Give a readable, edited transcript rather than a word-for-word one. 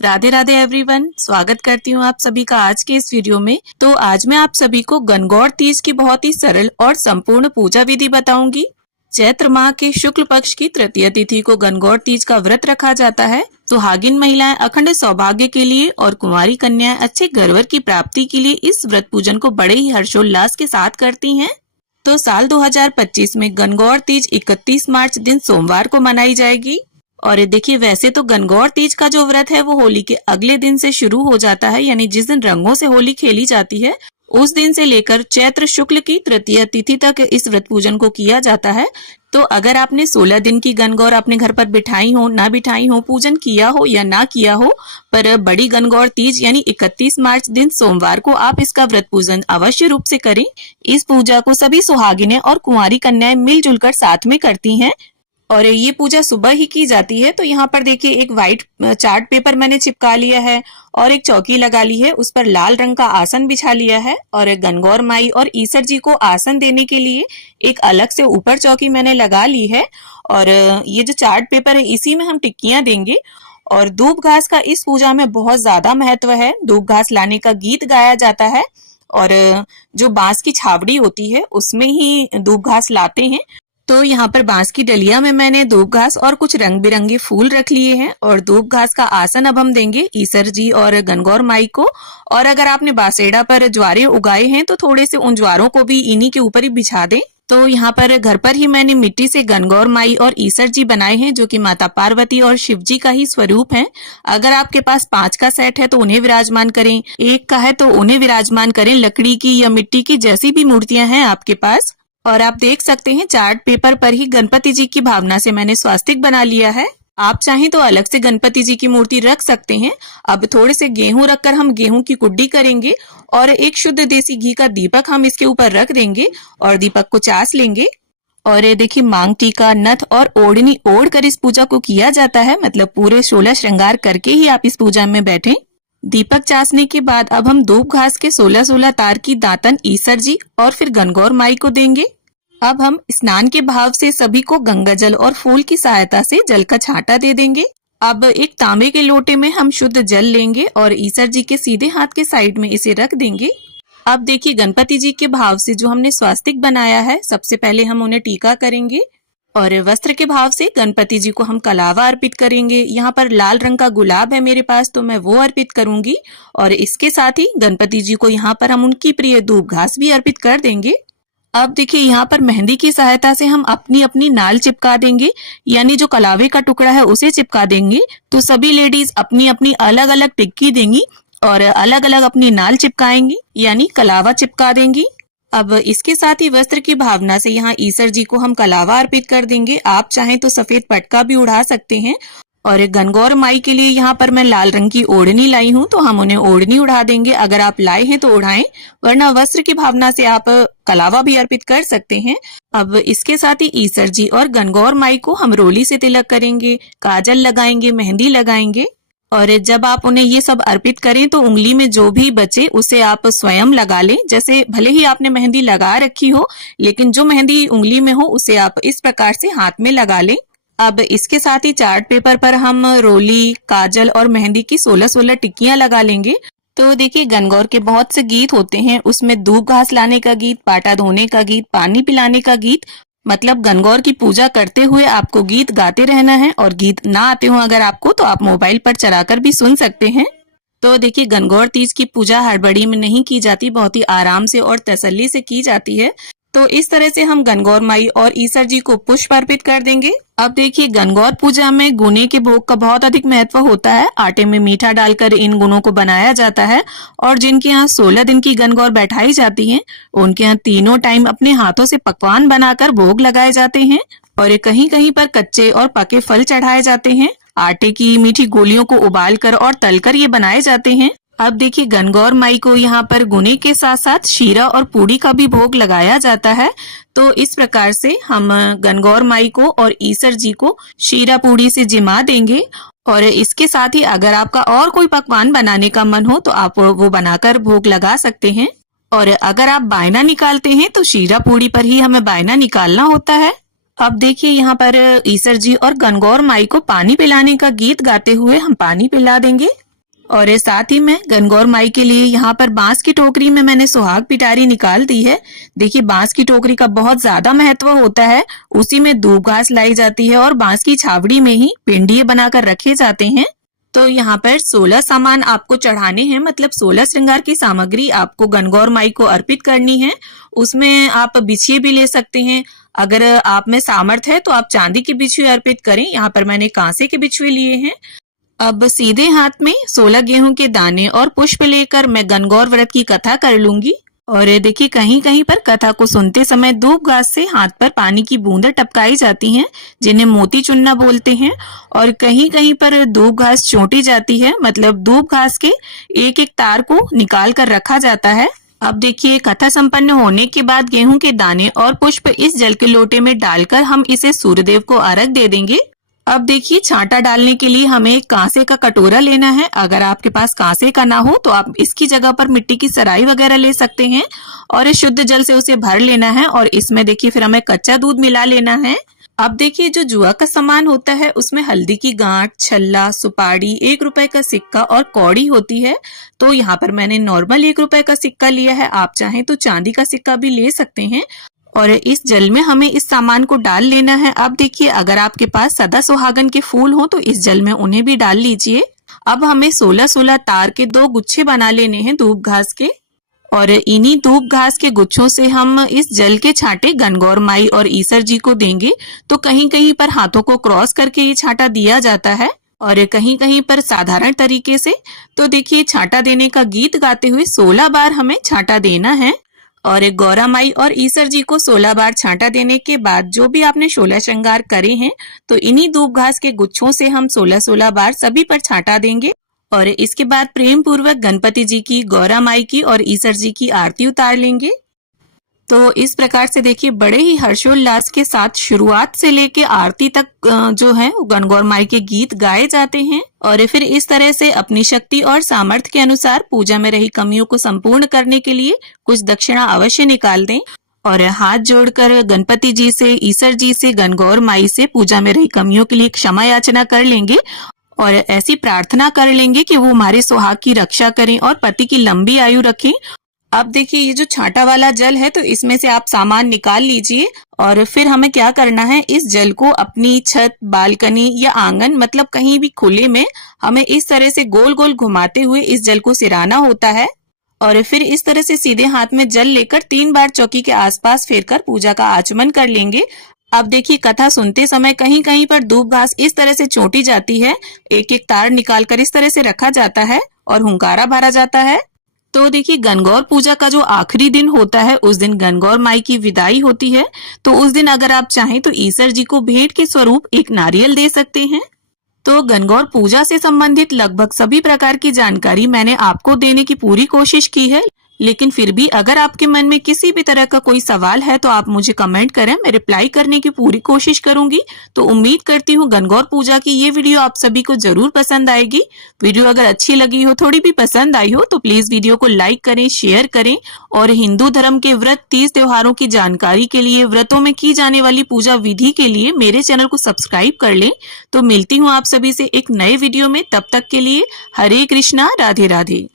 Radhe Radhe everyone, स्वागत करती हूँ आप सभी का आज के इस वीडियो में। तो आज मैं आप सभी को गणगौर तीज की बहुत ही सरल और संपूर्ण पूजा विधि बताऊंगी। चैत्र माह के शुक्ल पक्ष की तृतीय तिथि को गणगौर तीज का व्रत रखा जाता है। सुहागिन महिलाएं अखंड सौभाग्य के लिए और कुंवारी कन्याएं अच्छे घरवर की प्राप्ति के लिए इस व्रत पूजन को बड़े ही हर्षोल्लास के साथ करती हैं। तो साल 2025 में गणगौर तीज 31 मार्च दिन सोमवार को मनाई जाएगी। और देखिए, वैसे तो गणगौर तीज का जो व्रत है वो होली के अगले दिन से शुरू हो जाता है, यानी जिस दिन रंगों से होली खेली जाती है उस दिन से लेकर चैत्र शुक्ल की तृतीय तिथि तक इस व्रत पूजन को किया जाता है। तो अगर आपने 16 दिन की गणगौर अपने घर पर बिठाई हो, ना बिठाई हो, पूजन किया हो या ना किया हो, पर बड़ी गणगौर तीज यानी 31 मार्च दिन सोमवार को आप इसका व्रत पूजन अवश्य रूप से करें। इस पूजा को सभी सुहागिनें और कुंवारी कन्याएं मिलजुल कर साथ में करती हैं और ये पूजा सुबह ही की जाती है। तो यहाँ पर देखिए, एक व्हाइट चार्ट पेपर मैंने चिपका लिया है और एक चौकी लगा ली है, उस पर लाल रंग का आसन बिछा लिया है और गणगौर माई और ईसर जी को आसन देने के लिए एक अलग से ऊपर चौकी मैंने लगा ली है। और ये जो चार्ट पेपर है इसी में हम टिक्कियां देंगे। और दूब घास का इस पूजा में बहुत ज्यादा महत्व है। दूब घास लाने का गीत गाया जाता है और जो बांस की छावड़ी होती है उसमें ही दूब घास लाते हैं। तो यहाँ पर बांस की डलिया में मैंने दूब घास और कुछ रंग बिरंगे फूल रख लिए हैं और दूब घास का आसन अब हम देंगे ईसर जी और गणगौर माई को। और अगर आपने बासेड़ा पर ज्वारे उगाए हैं तो थोड़े से उन ज्वारों को भी इन्हीं के ऊपर ही बिछा दें। तो यहाँ पर घर पर ही मैंने मिट्टी से गणगौर माई और ईसर जी बनाए हैं जो कि माता पार्वती और शिव जी का ही स्वरूप है। अगर आपके पास 5 का सेट है तो उन्हें विराजमान करें, 1 का है तो उन्हें विराजमान करें। लकड़ी की या मिट्टी की जैसी भी मूर्तियां हैं आपके पास। और आप देख सकते हैं चार्ट पेपर पर ही गणपति जी की भावना से मैंने स्वास्तिक बना लिया है। आप चाहें तो अलग से गणपति जी की मूर्ति रख सकते हैं। अब थोड़े से गेहूं रखकर हम गेहूं की कुड्डी करेंगे और एक शुद्ध देसी घी का दीपक हम इसके ऊपर रख देंगे और दीपक को चास लेंगे। और ये देखिए, मांग टीका, नथ और ओढ़नी ओढ़ कर इस पूजा को किया जाता है। मतलब पूरे 16 श्रृंगार करके ही आप इस पूजा में बैठे। दीपक चासने के बाद अब हम दूब घास के 16-16 तार की दातन ईसर जी और फिर गणगौर माई को देंगे। अब हम स्नान के भाव से सभी को गंगा जल और फूल की सहायता से जल का छांटा दे देंगे। अब एक तांबे के लोटे में हम शुद्ध जल लेंगे और ईसर जी के सीधे हाथ के साइड में इसे रख देंगे। अब देखिए, गणपति जी के भाव से जो हमने स्वास्तिक बनाया है, सबसे पहले हम उन्हें टीका करेंगे और वस्त्र के भाव से गणपति जी को हम कलावा अर्पित करेंगे। यहाँ पर लाल रंग का गुलाब है मेरे पास तो मैं वो अर्पित करूंगी। और इसके साथ ही गणपति जी को यहाँ पर हम उनकी प्रिय दूब घास भी अर्पित कर देंगे। अब देखिए, यहाँ पर मेहंदी की सहायता से हम अपनी अपनी नाल चिपका देंगे, यानी जो कलावे का टुकड़ा है उसे चिपका देंगे। तो सभी लेडीज अपनी अपनी अलग अलग टिक्की देंगी और अलग अलग अपनी नाल चिपकाएंगी, यानी कलावा चिपका देंगी। अब इसके साथ ही वस्त्र की भावना से यहाँ ईसर जी को हम कलावा अर्पित कर देंगे। आप चाहें तो सफेद पटका भी उड़ा सकते हैं। और गणगौर माई के लिए यहाँ पर मैं लाल रंग की ओढ़नी लाई हूँ तो हम उन्हें ओढ़नी उड़ा देंगे। अगर आप लाए हैं तो उड़ाएं, वरना वस्त्र की भावना से आप कलावा भी अर्पित कर सकते हैं। अब इसके साथ ही ईसर जी और गणगौर माई को हम रोली से तिलक करेंगे, काजल लगाएंगे, मेहंदी लगाएंगे। और जब आप उन्हें ये सब अर्पित करें तो उंगली में जो भी बचे उसे आप स्वयं लगा लें। जैसे भले ही आपने मेहंदी लगा रखी हो, लेकिन जो मेहंदी उंगली में हो उसे आप इस प्रकार से हाथ में लगा लें। अब इसके साथ ही चार्ट पेपर पर हम रोली, काजल और मेहंदी की 16-16 टिक्कियां लगा लेंगे। तो देखिए, गणगौर के बहुत से गीत होते हैं, उसमें दूब घास लाने का गीत, पाटा धोने का गीत, पानी पिलाने का गीत। मतलब गणगौर की पूजा करते हुए आपको गीत गाते रहना है और गीत ना आते हो अगर आपको तो आप मोबाइल पर चलाकर भी सुन सकते हैं। तो देखिए, गणगौर तीज की पूजा हड़बड़ी में नहीं की जाती, बहुत ही आराम से और तसल्ली से की जाती है। तो इस तरह से हम गणगौर माई और ईसर जी को पुष्प अर्पित कर देंगे। अब देखिए, गणगौर पूजा में गुने के भोग का बहुत अधिक महत्व होता है। आटे में मीठा डालकर इन गुनों को बनाया जाता है और जिनके यहाँ 16 दिन की गणगौर बैठाई जाती है उनके यहाँ तीनों टाइम अपने हाथों से पकवान बनाकर भोग लगाए जाते हैं और कहीं कहीं पर कच्चे और पके फल चढ़ाए जाते हैं। आटे की मीठी गोलियों को उबालकर और तलकर ये बनाए जाते हैं। अब देखिए, गणगौर माई को यहाँ पर गुने के साथ साथ शीरा और पूड़ी का भी भोग लगाया जाता है। तो इस प्रकार से हम गणगौर माई को और ईसर जी को शीरा पूड़ी से जिमा देंगे। और इसके साथ ही अगर आपका और कोई पकवान बनाने का मन हो तो आप वो बनाकर भोग लगा सकते हैं। और अगर आप बायना निकालते हैं तो शीरा पूड़ी पर ही हमें बायना निकालना होता है। अब देखिए, यहाँ पर ईसर जी और गणगौर माई को पानी पिलाने का गीत गाते हुए हम पानी पिला देंगे। और साथ ही में गणगौर माई के लिए यहाँ पर बांस की टोकरी में मैंने सुहाग पिटारी निकाल दी है। देखिए बांस की टोकरी का बहुत ज्यादा महत्व होता है, उसी में दूब घास लाई जाती है और बांस की छावड़ी में ही पिंडिये बनाकर रखे जाते हैं। तो यहाँ पर 16 सामान आपको चढ़ाने हैं, मतलब 16 श्रृंगार की सामग्री आपको गणगौर माई को अर्पित करनी है। उसमें आप बिछिए भी ले सकते हैं, अगर आप में सामर्थ है तो आप चांदी की बिछुए अर्पित करें। यहाँ पर मैंने कांसे के बिछुए लिए हैं। अब सीधे हाथ में 16 गेहूं के दाने और पुष्प लेकर मैं गणगौर व्रत की कथा कर लूंगी। और देखिए कहीं कहीं पर कथा को सुनते समय दूब घास से हाथ पर पानी की बूंदें टपकाई जाती हैं, जिन्हें मोती चुनना बोलते हैं। और कहीं कहीं पर दूब घास चोटी जाती है, मतलब दूब घास के एक एक तार को निकाल कर रखा जाता है। अब देखिए कथा संपन्न होने के बाद गेहूं के दाने और पुष्प इस जल के लोटे में डालकर हम इसे सूर्यदेव को अर्घ दे देंगे। अब देखिए छांटा डालने के लिए हमें एक कांसे का कटोरा लेना है। अगर आपके पास कांसे का ना हो तो आप इसकी जगह पर मिट्टी की सराई वगैरह ले सकते हैं और इस शुद्ध जल से उसे भर लेना है। और इसमें देखिए फिर हमें कच्चा दूध मिला लेना है। अब देखिए जो जुआ का सामान होता है उसमें हल्दी की गांठ, छल्ला, सुपारी, 1 रुपए का सिक्का और कौड़ी होती है। तो यहाँ पर मैंने नॉर्मल 1 रुपए का सिक्का लिया है, आप चाहें तो चांदी का सिक्का भी ले सकते हैं। और इस जल में हमें इस सामान को डाल लेना है। अब देखिए अगर आपके पास सदा सुहागन के फूल हो तो इस जल में उन्हें भी डाल लीजिए। अब हमें 16-16 तार के 2 गुच्छे बना लेने हैं दूब घास के, और इन्हीं दूब घास के गुच्छों से हम इस जल के छांटे गणगौर माई और ईसर जी को देंगे। तो कहीं कहीं पर हाथों को क्रॉस करके ये छांटा दिया जाता है और कहीं कहीं पर साधारण तरीके से। तो देखिए छांटा देने का गीत गाते हुए 16 बार हमें छांटा देना है। और गौरा माई और ईसर जी को 16 बार छांटा देने के बाद जो भी आपने 16 श्रृंगार करे हैं तो इन्हीं दूब घास के गुच्छों से हम 16-16 बार सभी पर छांटा देंगे। और इसके बाद प्रेम पूर्वक गणपति जी की, गौरा माई की और ईसर जी की आरती उतार लेंगे। तो इस प्रकार से देखिए बड़े ही हर्षोल्लास के साथ शुरुआत से लेके आरती तक जो है गणगौर माई के गीत गाए जाते हैं। और फिर इस तरह से अपनी शक्ति और सामर्थ्य के अनुसार पूजा में रही कमियों को संपूर्ण करने के लिए कुछ दक्षिणा अवश्य निकाल दें और हाथ जोड़कर गणपति जी से, ईसर जी से, गणगौर माई से पूजा में रही कमियों के लिए क्षमा याचना कर लेंगे और ऐसी प्रार्थना कर लेंगे कि वो हमारे सुहाग की रक्षा करें और पति की लंबी आयु रखें। अब देखिए ये जो छांटा वाला जल है तो इसमें से आप सामान निकाल लीजिए और फिर हमें क्या करना है, इस जल को अपनी छत, बालकनी या आंगन, मतलब कहीं भी खुले में हमें इस तरह से गोल गोल घुमाते हुए इस जल को सिराना होता है। और फिर इस तरह से सीधे हाथ में जल लेकर 3 बार चौकी के आसपास फेरकर पूजा का आचमन कर लेंगे। अब देखिए कथा सुनते समय कहीं कहीं पर दूब घास इस तरह से चोटी जाती है, एक एक तार निकालकर इस तरह से रखा जाता है और हुंकारा भरा जाता है। तो देखिए गणगौर पूजा का जो आखिरी दिन होता है उस दिन गणगौर माई की विदाई होती है। तो उस दिन अगर आप चाहें तो ईसर जी को भेंट के स्वरूप एक नारियल दे सकते हैं। तो गणगौर पूजा से संबंधित लगभग सभी प्रकार की जानकारी मैंने आपको देने की पूरी कोशिश की है, लेकिन फिर भी अगर आपके मन में किसी भी तरह का कोई सवाल है तो आप मुझे कमेंट करें, मैं रिप्लाई करने की पूरी कोशिश करूंगी। तो उम्मीद करती हूँ गणगौर पूजा की ये वीडियो आप सभी को जरूर पसंद आएगी। वीडियो अगर अच्छी लगी हो, थोड़ी भी पसंद आई हो तो प्लीज वीडियो को लाइक करें, शेयर करें और हिंदू धर्म के व्रत, तीज त्योहारों की जानकारी के लिए, व्रतों में की जाने वाली पूजा विधि के लिए मेरे चैनल को सब्सक्राइब कर लें। तो मिलती हूँ आप सभी से एक नए वीडियो में, तब तक के लिए हरे कृष्णा, राधे राधे।